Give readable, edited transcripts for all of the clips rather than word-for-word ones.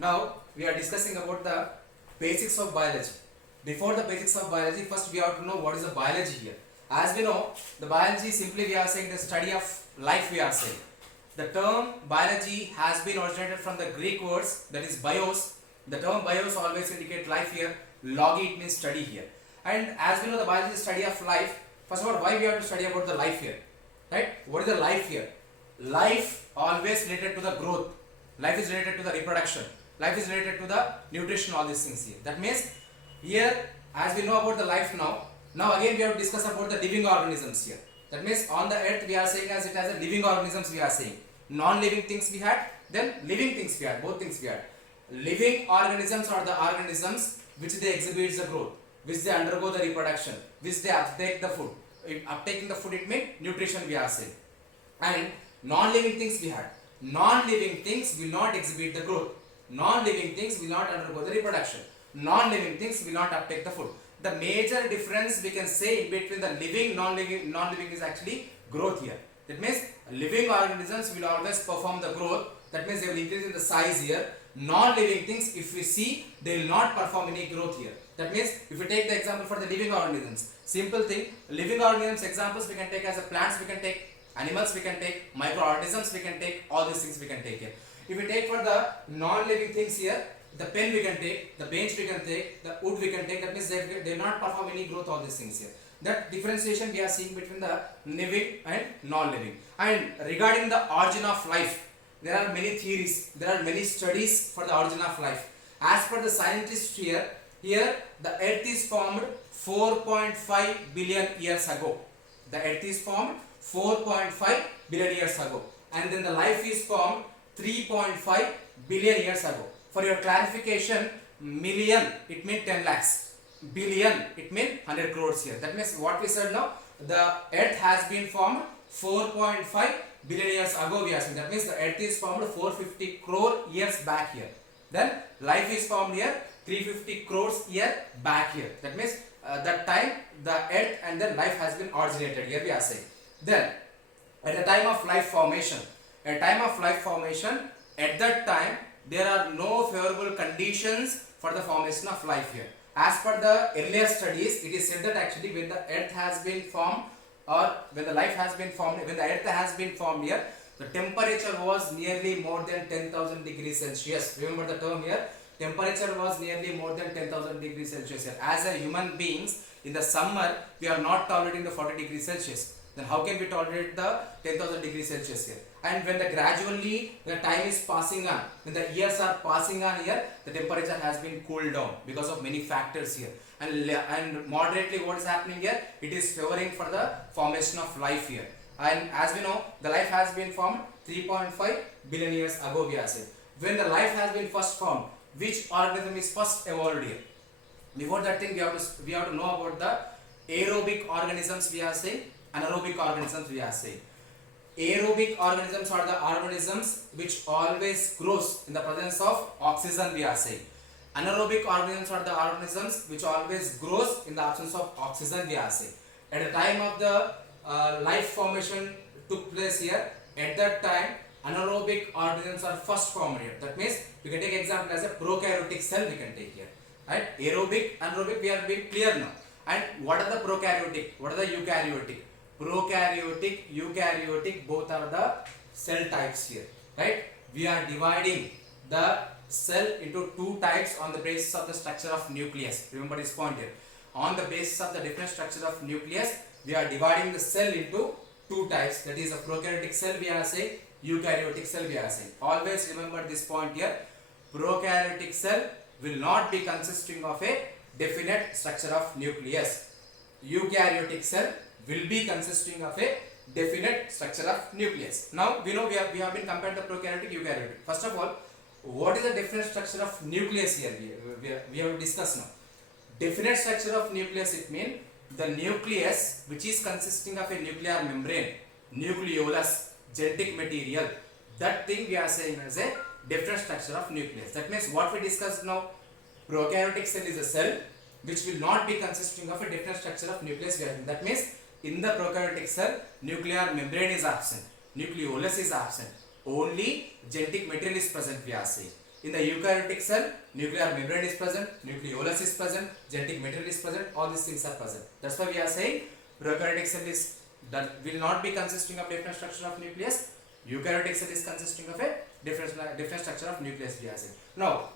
Now we are discussing about the basics of biology. Before the basics of biology, first we have to know what is the biology here. As we know, the biology simply we are saying the study of life we are saying. The term biology has been originated from the Greek words that is bios. The term bios always indicate life here. Logi it means study here. And as we know the biology is study of life. First of all, why we have to study about the life here? Right? What is the life here? Life always related to the growth. Life is related to the reproduction. Life is related to the nutrition, all these things here. That means here, as we know about the life now again we have to discuss about the living organisms here. That means on the earth we are saying as it as a living organisms we are saying. Non-living things we had, then living things we had, both things we had. Living organisms are the organisms which they exhibit the growth, which they undergo the reproduction, which they uptake the food. Uptaking the food it means nutrition we are saying. And non-living things we had. Non-living things will not exhibit the growth. Non-living things will not undergo the reproduction. Non-living things will not uptake the food. The major difference we can say in between the living non-living is actually growth here. That means living organisms will always perform the growth. That means they will increase in the size here. Non-living things, if we see, they will not perform any growth here. That means if we take the example for the living organisms, simple thing, living organisms examples we can take as a plants, we can take animals, we can take microorganisms, we can take all these things we can take here. If we take for the non-living things here, the pen we can take, the bench we can take, the wood we can take. That means they will not perform any growth, all these things here. That differentiation we are seeing between the living and non-living. And regarding the origin of life, there are many theories, there are many studies for the origin of life. As per the scientists here the earth is formed 4.5 billion years ago. The earth is formed 4.5 billion years ago, and then the life is formed 3.5 billion years ago. For your clarification, million it means 10 lakhs, billion it means 100 crores here. That means what we said now, the earth has been formed 4.5 billion years ago we are saying. That means the earth is formed 450 crore years back here. Then life is formed here 350 crores year back here. That means that time the earth and then life has been originated here we are saying. Then at the time of life formation, at that time there are no favorable conditions for the formation of life here. As per the earlier studies, it is said that actually when the earth has been formed, or when the life has been formed, when the earth has been formed here, the temperature was nearly more than 10,000 degrees Celsius. Remember the term here, temperature was nearly more than 10,000 degrees Celsius here. As a human beings, in the summer we are not tolerating the 40 degrees Celsius. Then how can we tolerate the 10,000 degrees Celsius here? And when the gradually the time is passing on, when the years are passing on here, the temperature has been cooled down because of many factors here. And moderately what is happening here? It is favoring for the formation of life here. And as we know, the life has been formed 3.5 billion years ago we are saying. When the life has been first formed, which organism is first evolved here? Before that thing we have to know about the aerobic organisms we are saying, anaerobic organisms we are saying. Aerobic organisms are the organisms which always grows in the presence of oxygen we are saying. Anaerobic organisms are the organisms which always grows in the absence of oxygen we are saying. At the time of the life formation took place here, at that time anaerobic organisms are first formed here. That means we can take example as a prokaryotic cell we can take here. Right? Aerobic, anaerobic we are being clear now. And what are the prokaryotic? What are the eukaryotic? Prokaryotic, eukaryotic, both are the cell types here. Right? We are dividing the cell into two types on the basis of the structure of nucleus. Remember this point here. On the basis of the different structure of nucleus, we are dividing the cell into two types. That is a prokaryotic cell we are saying, eukaryotic cell we are saying. Always remember this point here. Prokaryotic cell will not be consisting of a definite structure of nucleus. Eukaryotic cell will be consisting of a definite structure of nucleus. Now we know we have been compared the prokaryotic, eukaryotic. First of all, what is the definite structure of nucleus here? We have to discuss now. Definite structure of nucleus, it means the nucleus which is consisting of a nuclear membrane, nucleolus, genetic material. That thing we are saying as a definite structure of nucleus. That means what we discussed now, prokaryotic cell is a cell which will not be consisting of a definite structure of nucleus. That means in the prokaryotic cell, nuclear membrane is absent, nucleolus is absent, only genetic material is present we are saying. In the eukaryotic cell, nuclear membrane is present, nucleolus is present, genetic material is present, all these things are present. That's why we are saying prokaryotic cell is that will not be consisting of different structure of nucleus. Eukaryotic cell is consisting of a different structure of nucleus, we are saying. Now,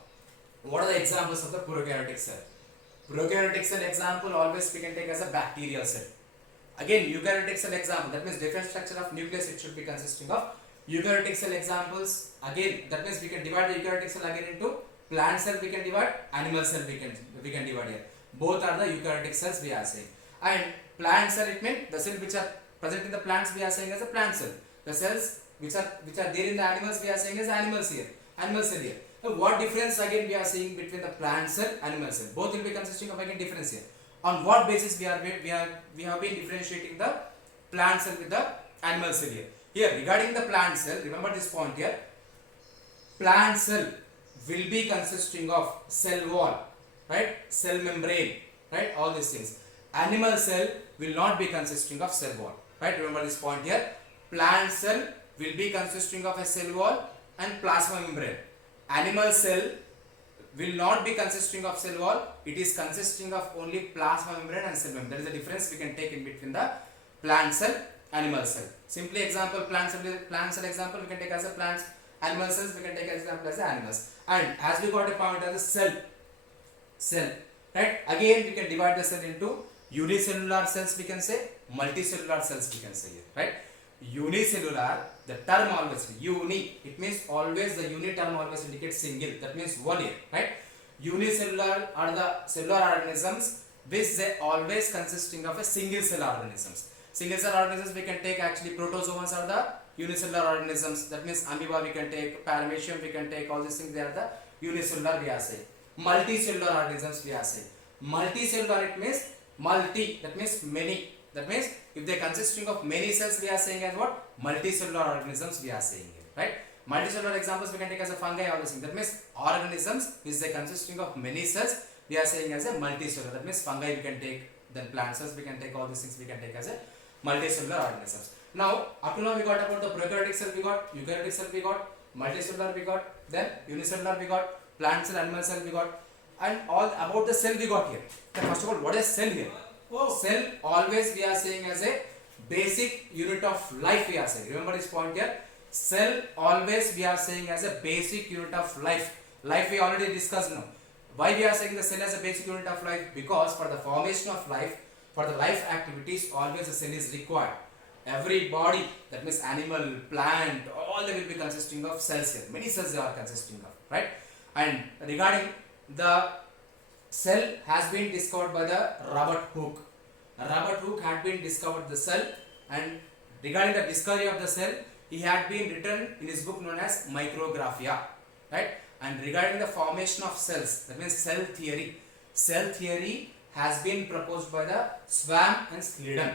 what are the examples of the prokaryotic cell? Prokaryotic cell example always we can take as a bacterial cell. Again, eukaryotic cell example, that means different structure of nucleus it should be consisting of. Eukaryotic cell examples, again, that means we can divide the eukaryotic cell again into plant cell we can divide, animal cell we can divide here. Both are the eukaryotic cells we are saying. And plant cell, it means the cells which are present in the plants we are saying as a plant cell. The cells which are there in the animals we are saying as animals here, animal cell here. Now, what difference again we are seeing between the plant cell, animal cell? Both will be consisting of again difference here. On what basis we have been differentiating the plant cell with the animal cell here? Here, regarding the plant cell, remember this point here. Plant cell will be consisting of cell wall, right? Cell membrane, right? All these things. Animal cell will not be consisting of cell wall, right? Remember this point here. Plant cell will be consisting of a cell wall and plasma membrane. Animal cell will not be consisting of cell wall. It is consisting of only plasma membrane and cell membrane. There is a difference we can take in between the plant cell, animal cell. Simply example, plant cell example we can take as a plants. Animal cells we can take as example as animals. And as we got a point as a cell, right? Again we can divide the cell into unicellular cells we can say, multicellular cells we can say here, right? Unicellular, the term always uni, it means always the uni term always indicates single, that means one here, right? Unicellular are the cellular organisms which they always consisting of a single cell organisms. Single cell organisms we can take actually protozoans are the unicellular organisms, that means amoeba we can take, paramecium we can take, all these things they are the unicellular we are saying. Multicellular organisms we are saying. Multicellular it means multi, that means many. That means if they consisting of many cells we are saying as what? Multicellular organisms we are saying here, right? Multicellular examples we can take as a fungi, all these things. That means organisms which they consisting of many cells we are saying as a multicellular. That means fungi we can take, then plant cells we can take, all these things we can take as a multicellular organisms. Now up to now we got about the prokaryotic cell we got, eukaryotic cell we got, multicellular we got, then unicellular we got, plant cell, animal cell we got, and all about the cell we got here. Then first of all, what is cell here? Cell always we are saying as a basic unit of life we are saying. Remember this point here. Cell always we are saying as a basic unit of life. Life we already discussed now. Why we are saying the cell as a basic unit of life? Because for the formation of life, for the life activities, always a cell is required. Every body, that means animal, plant, all they will be consisting of cells here. Many cells they are consisting of, right? And regarding the cell has been discovered by the Robert Hooke. Robert Hooke had been discovered the cell, and regarding the discovery of the cell, he had been written in his book known as Micrographia, right? And regarding the formation of cells, that means cell theory. Cell theory has been proposed by the Schwamm and Schleiden.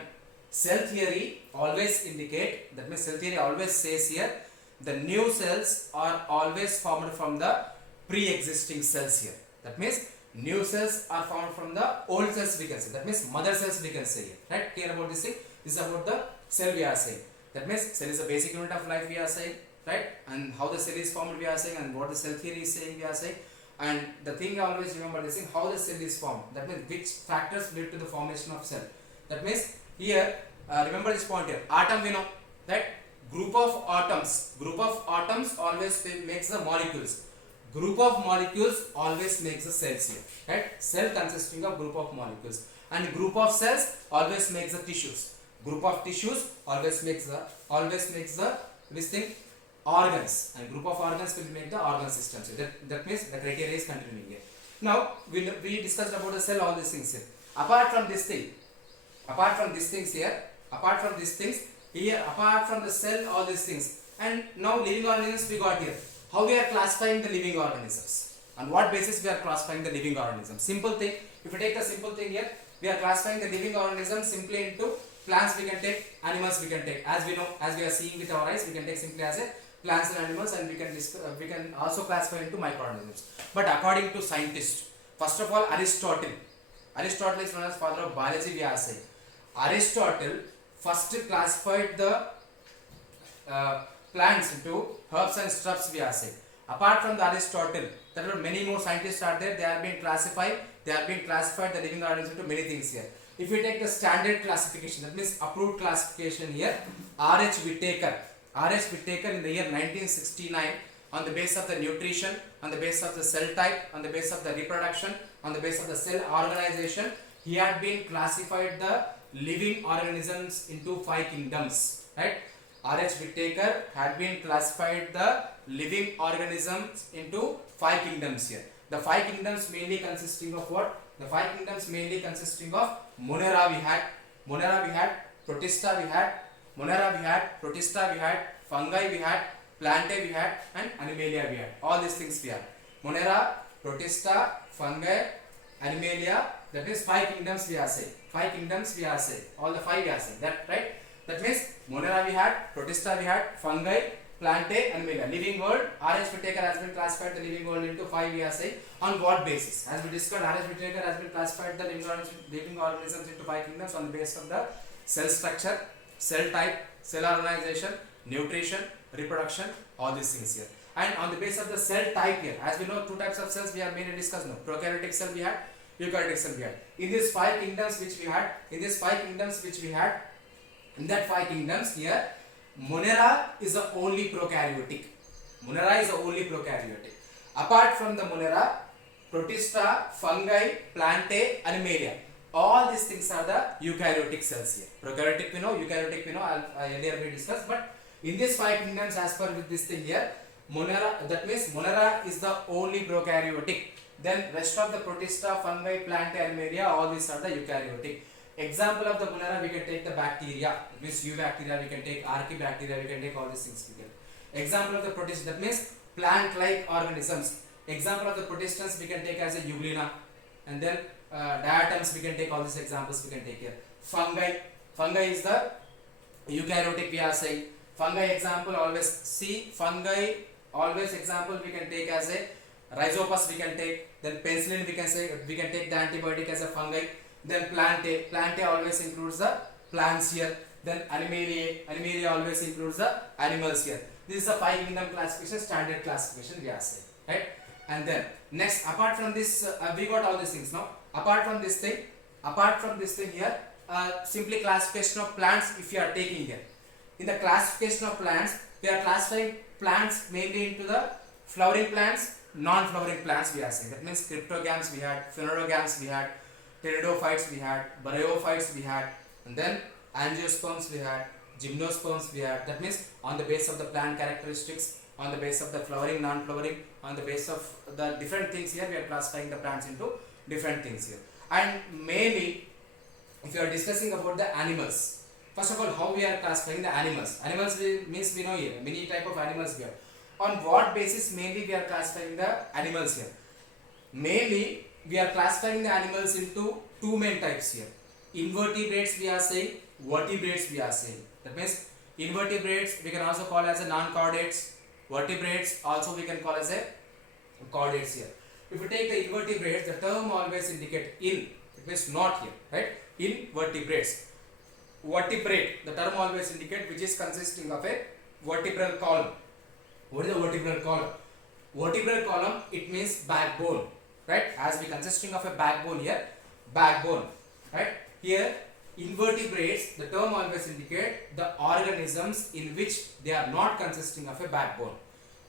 Cell theory always indicate, that means cell theory always says here, the new cells are always formed from the pre-existing cells here. That means new cells are formed from the old cells we can say. That means mother cells we can say here, right? Clear about this thing? This is about the cell we are saying. That means cell is a basic unit of life we are saying, right? And how the cell is formed we are saying, and what the cell theory is saying we are saying. And the thing always remember this thing, how the cell is formed. That means which factors lead to the formation of cell. That means here, remember this point here, atom we know, right? Group of atoms always makes the molecules. Group of molecules always makes the cells here, right? Cell consisting of group of molecules, and group of cells always makes the tissues. Group of tissues always makes the this thing organs, and group of organs will make the organ systems. So that means the criteria is continuing here. Now we discussed about the cell, all these things here. Apart from these things here, apart from the cell, all these things, and now living organisms we got here. How we are classifying the living organisms? On what basis we are classifying the living organisms? Simple thing. If you take the simple thing here, we are classifying the living organisms simply into plants we can take, animals we can take. As we know, as we are seeing with our eyes, we can take simply as a plants and animals, and we can also classify into microorganisms. But according to scientists, first of all, Aristotle is known as father of biology we are saying. Aristotle first classified the plants into herbs and shrubs we are saying. Apart from the Aristotle, there are many more scientists are there. They are being classified. They are being classified the living organisms into many things here. If you take the standard classification, that means approved classification here, R.H. Whittaker. R.H. Whittaker in the year 1969, on the basis of the nutrition, on the basis of the cell type, on the basis of the reproduction, on the basis of the cell organization, he had been classified the living organisms into 5 kingdoms, right? R.H. Whittaker had been classified the living organisms into 5 kingdoms here. The 5 kingdoms mainly consisting of what? The 5 kingdoms mainly consisting of Monera we had, Protista we had, fungi we had, plantae we had, and animalia we had. All these things we had. Monera, Protista, fungi, animalia. That means 5 kingdoms we are saying. 5 kingdoms we are saying. All the 5 we are saying. That right? That means Monera we had, Protista we had, fungi, plantae, animalia. Living world. R.H. Whittaker has been classified the living world into 5 we are saying. On what basis? As we discussed, R.H. Whittaker has been classified the living organisms into 5 kingdoms on the basis of the cell structure, cell type, cell organization, nutrition, reproduction, all these things here. And on the basis of the cell type here, as we know, 2 types of cells we have mainly discussed now. Prokaryotic cell we had, eukaryotic cell we had. In these 5 kingdoms which we had, in that 5 kingdoms here, Monera is the only prokaryotic. Apart from the Monera, Protista, fungi, plantae, animalia. All these things are the eukaryotic cells here. Prokaryotic we know, eukaryotic we know, earlier we discussed. But in these 5 kingdoms, as per with this thing here, Monera, that means Monera is the only prokaryotic. Then rest of the Protista, fungi, plantae, animalia, all these are the eukaryotic. Example of the Monera, we can take the bacteria, that means Eubacteria, we can take Archaebacteria, we can take all these things. We can. Example of the Protista, that means plant-like organisms. Example of the Protistans we can take as a Euglena, and then diatoms we can take. All these examples we can take here. Fungi is the eukaryotic we are saying. Fungi example always see fungi always example we can take as a Rhizopus we can take. Then penicillin we can say we can take the antibiotic as a fungi. Then plantae always includes the plants here. Then animalia always includes the animals here. This is a 5 kingdom classification, standard classification we are saying, right? And then next, apart from this, we got all these things now. Apart from this thing here, simply classification of plants if you are taking here. In the classification of plants, we are classifying plants mainly into the flowering plants, non-flowering plants we are saying. That means cryptogams we had, phanerogams we had, pteridophytes we had, bryophytes we had, and then angiosperms we had, gymnosperms we had. That means on the basis of the plant characteristics, on the basis of the flowering, non-flowering, on the basis of the different things here, we are classifying the plants into different things here. And mainly, if you are discussing about the animals, first of all, how we are classifying the animals? Animals means we know here, many type of animals here. On what basis mainly we are classifying the animals here? Mainly, we are classifying the animals into 2 main types here. Invertebrates we are saying, vertebrates we are saying. That means invertebrates we can also call as a non-chordates. Vertebrates also we can call as a chordates here. If you take the invertebrates, the term always indicate in, it means not here, right? Invertebrates. Vertebrate, the term always indicate which is consisting of a vertebral column. What is the vertebral column? Vertebral column, it means backbone, right? As we consisting of a backbone here, backbone, right? Here, invertebrates, the term always indicate the organisms in which they are not consisting of a backbone.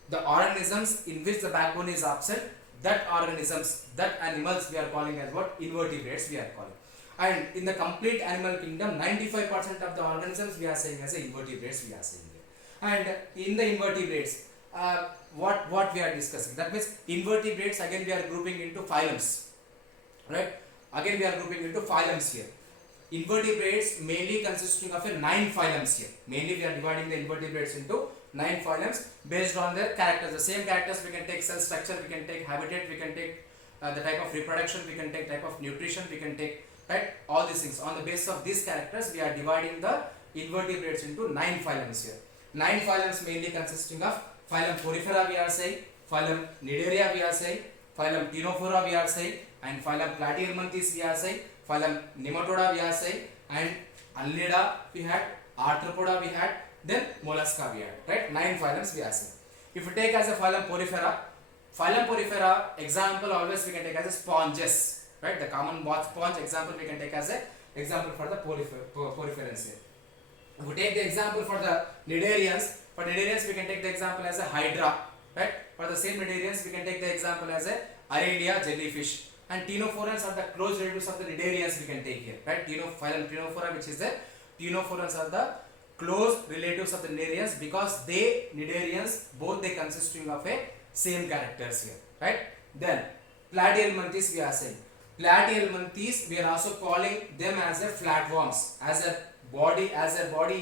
The organisms in which the backbone is absent, that organisms, that animals we are calling as what? Invertebrates we are calling. And in the complete animal kingdom, 95% of the organisms we are saying as a invertebrates we are saying here. And in the invertebrates, what we are discussing? That means invertebrates again we are grouping into phylums, right? Again we are grouping into phylums here. Invertebrates mainly consisting of a 9 phylums here. Mainly we are dividing the invertebrates into 9 phylums based on their characters. The same characters we can take cell structure, we can take habitat, we can take the type of reproduction, we can take type of nutrition, we can take, right, all these things. On the basis of these characters, we are dividing the invertebrates into 9 phylums here. 9 phylums mainly consisting of phylum Porifera we are saying, phylum Cnidaria we are saying, phylum Ctenophora we are saying, and phylum Platyhelminthes we are saying, phylum Nematoda we are saying, and Annelida we had, Arthropoda we had, then Mollusca we had, right? 9 phylums we are saying. If you take as a phylum Porifera example always we can take as a sponges, right? The common sponge example we can take as a example for the poriferans here. If we take the example for the Cnidarians we can take the example as a hydra, right? For the same Cnidarians we can take the example as a Aradia jellyfish, and Ctenophorans are the close relatives of the Cnidarians we can take here, right? Phylum Ctenophora, which is the Ctenophorans are the close relatives of the Cnidarians, because they Cnidarians both they consisting of a same characters here, right? Then Platyhelminthes we are saying. Platyhelminthes we are also calling them as a flatworms, as a body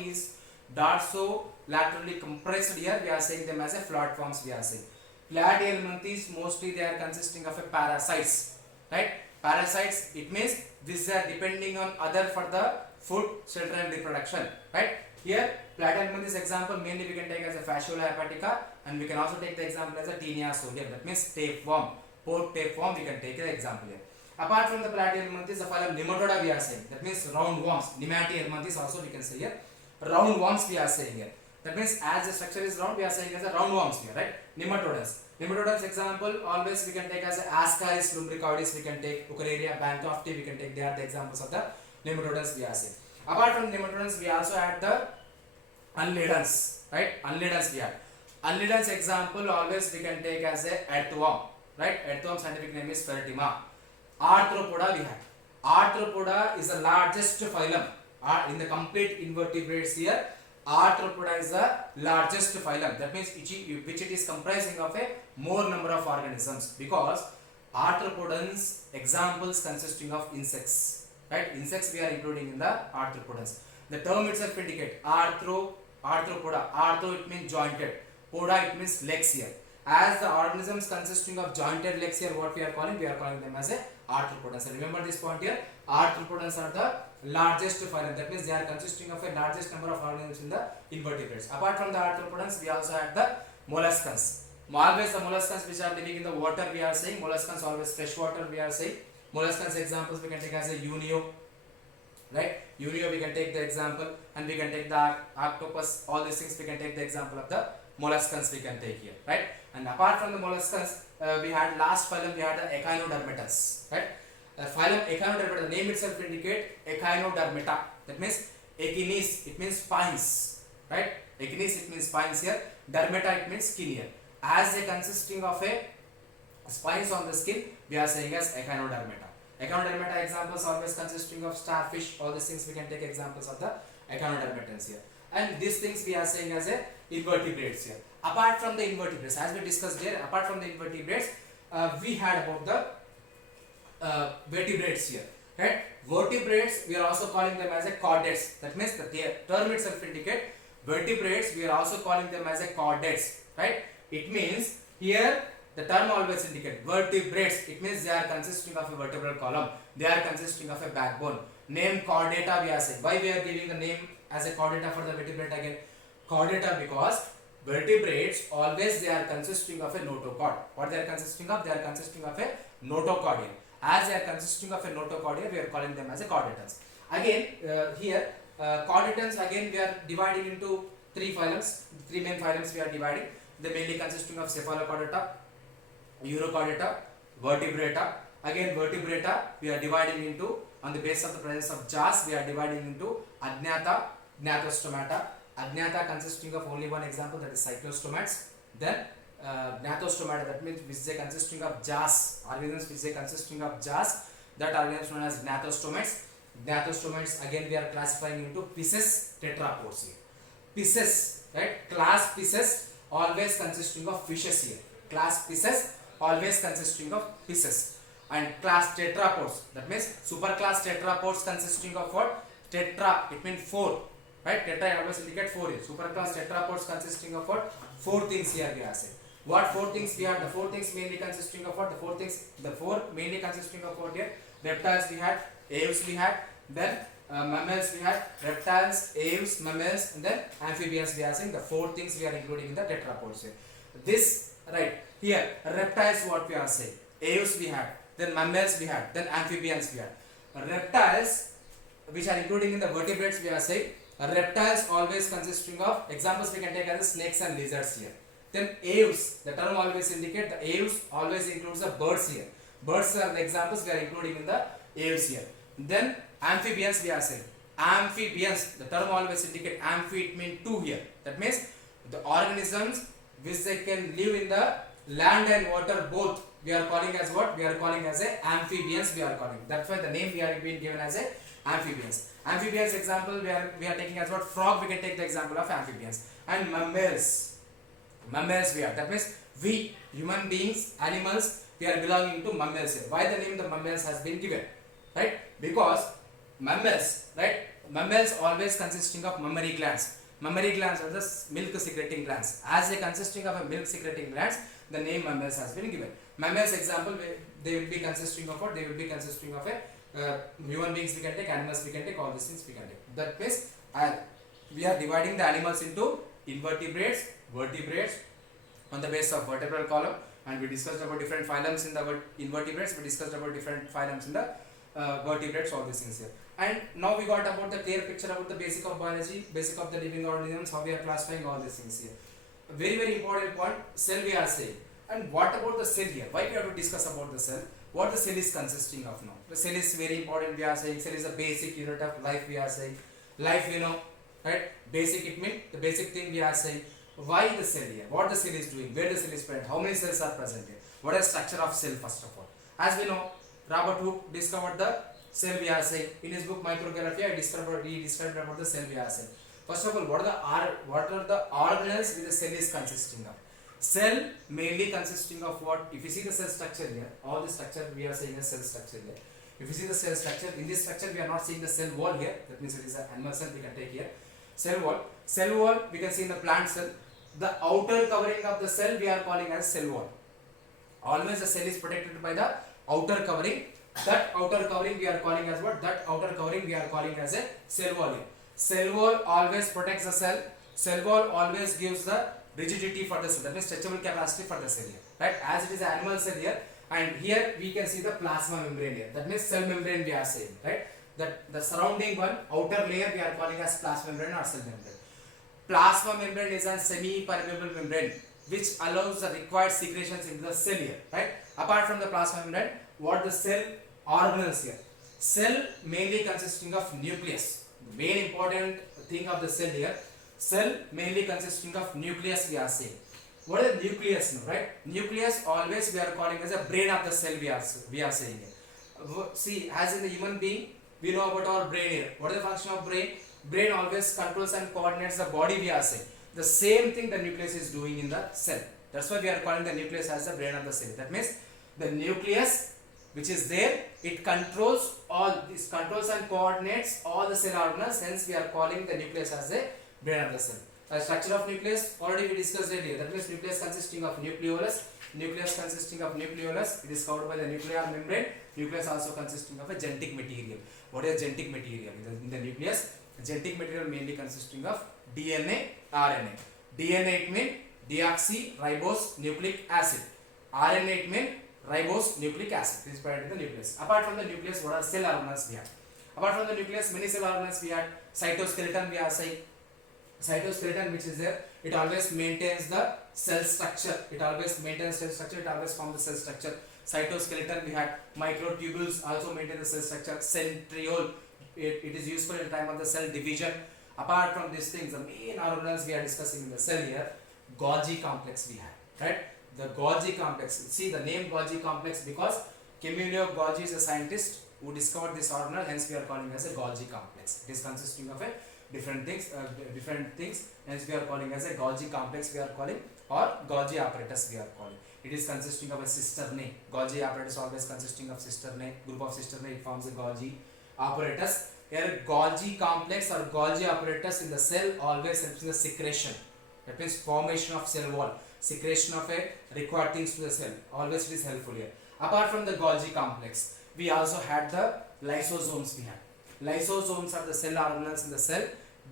is dorsolaterally compressed here, we are saying them as a flatworms we are saying. Platyhelminthes mostly they are consisting of a parasites, right? Parasites, it means these are depending on other for the food, shelter and reproduction, right? Here Platyhelminthes example mainly we can take as a Fasciola hepatica, and we can also take the example as a Taenia solium, that means tapeworm, pork tapeworm we can take the example here. Apart from the Platyhelminthes, the phylum Nematoda we are saying, that means roundworms. Nematohelminthes also we can say here. Roundworms we are saying here. That means as the structure is round, we are saying as a roundworms here, right? Nematodes example always we can take as a Ascaris lumbricoides, we can take Eukarya, Bancrofti, we can take, they are the examples of the nematodes we are saying. Apart from nematodes, we also add the Annelidans, right? Annelidans we have. Annelidans example always we can take as a earthworm, right? Earthworm scientific name is Fertima. Arthropoda we have. Arthropoda is the largest phylum in the complete invertebrates here. Arthropoda is the largest phylum. That means which it is comprising of a more number of organisms, because arthropodans examples consisting of insects, right? Insects we are including in the arthropodans. The term itself indicate arthropoda. Arthro it means jointed. Poda it means legs here. As the organisms consisting of jointed legs here, what we are calling them as a arthropods. So remember this point here, arthropods are the largest phylum, that means they are consisting of a largest number of organisms in the invertebrates. Apart from the arthropods, we also have the molluscans. Always the molluscans which are living in the water we are saying, molluscans always freshwater we are saying. Molluscans examples we can take as a Unio, right? Unio we can take the example, and we can take the octopus, all these things we can take the example of the molluscans we can take here, right? And apart from the molluscans, we had last phylum, we had the Echinodermatans, right? Phylum Echinodermata, the name itself indicate Echinodermata, that means Echines, it means spines, right? Echines it means spines here, Dermata it means skin here. As they consisting of a spines on the skin, we are saying as Echinodermata. Echinodermata examples always consisting of starfish, all these things we can take examples of the Echinodermatans here. And these things we are saying as a invertebrates here. Apart from the invertebrates, as we discussed here, apart from the invertebrates, we had about the vertebrates here, right? Vertebrates we are also calling them as a chordates. That means the term itself indicate vertebrates, we are also calling them as a chordates, right? It means here the term always indicate vertebrates, it means they are consisting of a vertebral column, they are consisting of a backbone. Name chordata we are saying. Why we are giving the name as a chordata for the vertebrate again? Chordata because vertebrates always they are consisting of a notochord. What they are consisting of? They are consisting of a notochord. As they are consisting of a notochord, we are calling them as a chordatans. Again here chordatans again we are dividing into three phylums, three main phylums we are dividing. They mainly consisting of Cephalochordata, Urochordata, Vertebrata. Again vertebrata we are dividing into, on the basis of the presence of jaws, we are dividing into Agnatha, Gnathostomata. Agnatha consisting of only one example, that is cyclostomates. Then Gnathostomata, that means which they consisting of jaws, organisms which they consisting of jaws, that organisms known as Gnathostomates. Gnathostomates again we are classifying into Pisces, tetrapods here. Pisces, right? Class Pisces always consisting of fishes here. Class Pisces always consisting of fishes. And class tetrapods, that means superclass tetrapods consisting of what? Tetra, it means 4, right? Tetra always indicate 4 here. Superclass tetrapods consisting of what? 4 things here we are saying. What 4 things we have? The 4 things mainly consisting of what? The 4 mainly consisting of what here? Reptiles we had, aves we had, then mammals we had, reptiles, aves, mammals, and then amphibians we are saying. The 4 things we are including in the tetrapods here. This, right, here, reptiles what we are saying, aves we had, then mammals we had, then amphibians we had. Reptiles which are including in the vertebrates we are saying, reptiles always consisting of, examples we can take as snakes and lizards here. Then aves, the term always indicate the aves always includes the birds here. Birds are the examples we are including in the aves here. Then amphibians we are saying. Amphibians, the term always indicate amphi, it means two here. That means the organisms which they can live in the land and water both. We are calling as what? We are calling as a amphibians. We are calling. That's why the name we are being given as a amphibians. Amphibians example we are taking as what? Frog. We can take the example of amphibians. And mammals. Mammals we are. That means we human beings, animals, we are belonging to mammals here. Why the name the mammals has been given? Right? Because mammals, right? Mammals always consisting of mammary glands. Mammary glands are the milk secreting glands. As they consisting of a milk secreting glands, the name mammals has been given. Mammals example, they will be consisting of what? They will be consisting of a human beings we can take, animals we can take, all these things we can take. That means we are dividing the animals into invertebrates, vertebrates on the basis of vertebral column, and we discussed about different phylums in the invertebrates, we discussed about different phylums in the vertebrates, all these things here. And now we got about the clear picture about the basic of biology, basic of the living organisms, how we are classifying all these things here. A very very important point, cell we are saying. And what about the cell here? Why we have to discuss about the cell? What the cell is consisting of now? The cell is very important, we are saying. Cell is a basic unit of life, we are saying. Life, you know, right? Basic, it means the basic thing we are saying. Why the cell here? What the cell is doing? Where the cell is present? How many cells are present here? What is the structure of cell first of all? As we know, Robert Hooke discovered the cell, we are saying. In his book Micrographia, he described about the cell, we are saying. First of all, what are the organelles which the cell is consisting of? Cell mainly consisting of what? If you see the cell structure here, all the structure we are saying a cell structure here. If you see the cell structure, in this structure we are not seeing the cell wall here. That means it is an animal cell we can take here. Cell wall. Cell wall we can see in the plant cell. The outer covering of the cell we are calling as cell wall. Always the cell is protected by the outer covering. That outer covering we are calling as what? That outer covering we are calling as a cell wall here. Cell wall always protects the cell. Cell wall always gives the rigidity for the cell. That means stretchable capacity for the cell here. Right? As it is an animal cell here, and here we can see the plasma membrane here. That means cell membrane we are saying. Right? That the surrounding one, outer layer we are calling as plasma membrane or cell membrane. Plasma membrane is a semi-permeable membrane which allows the required secretions in the cell here. Right? Apart from the plasma membrane, what the cell organelles here? Cell mainly consisting of nucleus. The main important thing of the cell here, cell mainly consisting of nucleus we are saying. What is the nucleus now, right? Nucleus always we are calling as a brain of the cell we are saying here. See, as in the human being, we know about our brain here. What is the function of brain? Brain always controls and coordinates the body we are saying. The same thing the nucleus is doing in the cell. That's why we are calling the nucleus as the brain of the cell. That means the nucleus which is there, it controls all this, controls and coordinates all the cell organelles. Hence we are calling the nucleus as the brain of the cell. The structure of nucleus already we discussed earlier. That means nucleus consisting of nucleolus. Nucleus consisting of nucleolus. It is covered by the nuclear membrane. Nucleus also consisting of a genetic material. What is genetic material? In the nucleus, genetic material mainly consisting of DNA, RNA. DNA it means deoxyribose nucleic acid. RNA it means ribose nucleic acid. This is present in the nucleus. Apart from the nucleus, what are cell organelles we have? Apart from the nucleus, many cell organelles we had. Cytoskeleton we are saying. Cytoskeleton which is there, it always maintains the cell structure. It always maintains cell structure. It always forms the cell structure. Cytoskeleton we had. Microtubules also maintain the cell structure. Centriole, it is useful in the time of the cell division. Apart from these things, the main organelles we are discussing in the cell here, Golgi complex we have, right? The Golgi complex. See the name Golgi complex because Camillo Golgi is a scientist who discovered this organelle. Hence we are calling as a Golgi complex. It is consisting of a different things. Hence we are calling as a Golgi complex. We are calling or Golgi apparatus. We are calling. It is consisting of a cisternae. Golgi apparatus always consisting of cisternae. Group of cisternae. It forms a Golgi apparatus. Here Golgi complex or Golgi apparatus in the cell always helps in the secretion. That means formation of cell wall. Secretion of a required things to the cell. Always it is helpful here. Apart from the Golgi complex, we also had the lysosomes we had. Lysosomes are the cell organelles in the cell,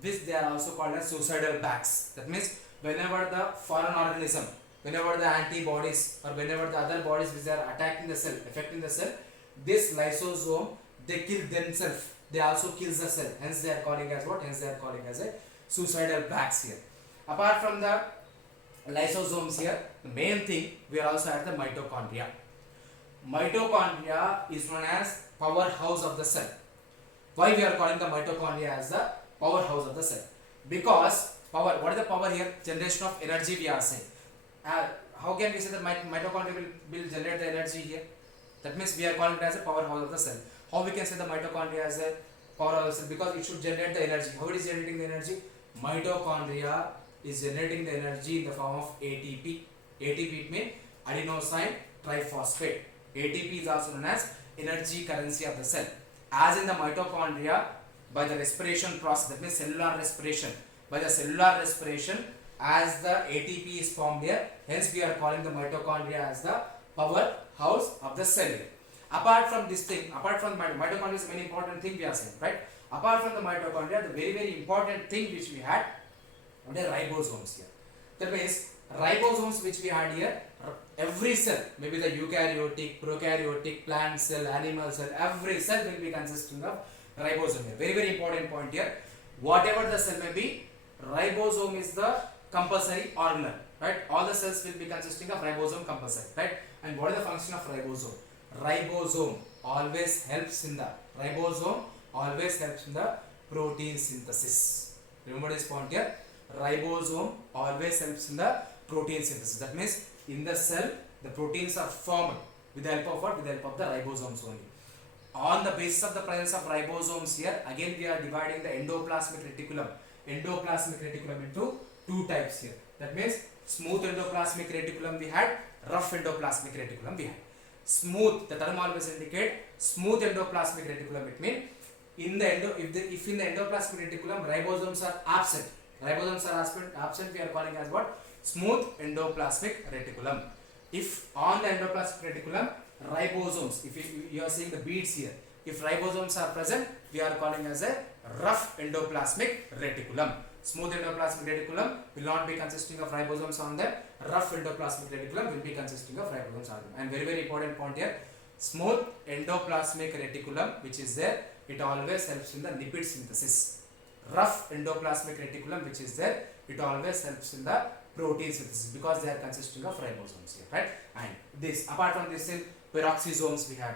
which they are also called as suicidal bags. That means whenever the foreign organism, whenever the antibodies or whenever the other bodies which are attacking the cell, affecting the cell, this lysosome, they kill themselves. They also kills the cell. Hence they are calling as what? Hence they are calling as a suicidal bags here. Apart from the lysosomes here. The main thing, we are also at the mitochondria. Mitochondria is known as powerhouse of the cell. Why we are calling the mitochondria as the powerhouse of the cell? Because power, what is the power here? Generation of energy we are saying. How can we say that mitochondria will generate the energy here? That means we are calling it as a powerhouse of the cell. How we can say the mitochondria as a powerhouse of the cell? Because it should generate the energy. How it is generating the energy? Mitochondria is generating the energy in the form of ATP. ATP it means adenosine triphosphate. ATP is also known as energy currency of the cell. As in the mitochondria, by the respiration process, that means cellular respiration, by the cellular respiration, as the ATP is formed here, hence we are calling the mitochondria as the powerhouse of the cell. Apart from this thing, apart from mitochondria is a very important thing we are saying, right? Apart from the mitochondria, the very important thing which we had, the ribosomes here. That means ribosomes which we had here, every cell, maybe the eukaryotic, prokaryotic, plant cell, animal cell, every cell will be consisting of ribosome here. Very important point here. Whatever the cell may be, ribosome is the compulsory organelle, right? All the cells will be consisting of ribosome compulsory, right? And what is the function of ribosome? Ribosome always helps in the protein synthesis. Remember this point here. Ribosome always helps in the protein synthesis. That means in the cell the proteins are formed with the help of what? With the help of the ribosomes only. On the basis of the presence of ribosomes here, again we are dividing the endoplasmic reticulum into two types here. That means smooth endoplasmic reticulum we had, rough endoplasmic reticulum we had. Smooth, the term always indicate smooth endoplasmic reticulum. It means in the if in the endoplasmic reticulum ribosomes are absent, we are calling as what? Smooth endoplasmic reticulum. If on the endoplasmic reticulum ribosomes, if you are seeing the beads here, if ribosomes are present, we are calling as a rough endoplasmic reticulum. Smooth endoplasmic reticulum will not be consisting of ribosomes on them. Rough endoplasmic reticulum will be consisting of ribosomes on them. And very important point here, smooth endoplasmic reticulum which is there, it always helps in the lipid synthesis. Rough endoplasmic reticulum which is there, it always helps in the protein synthesis because they are consisting of ribosomes here, right? And this, apart from this, peroxisomes we had,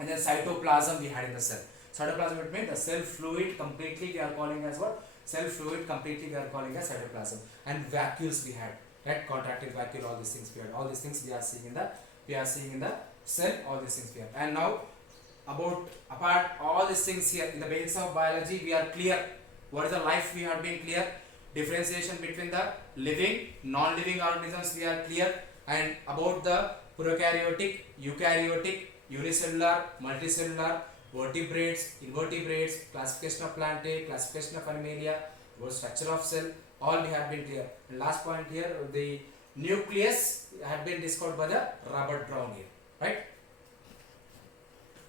and then cytoplasm we had in the cell. Cytoplasm it means the cell fluid completely we are calling as what? Cell fluid completely we are calling as cytoplasm. And vacuoles we had, right? Contractile vacuole, all these things we had. All these things we are seeing in the cell. All these things we have. And now apart all these things here in the basics of biology, we are clear. What is the life we have been clear? Differentiation between the living, non-living organisms we are clear, and about the prokaryotic, eukaryotic, unicellular, multicellular, vertebrates, invertebrates, classification of plantae, classification of animalia, about structure of cell, all we have been clear. And last point here, the nucleus had been discovered by the Robert Brown here, right?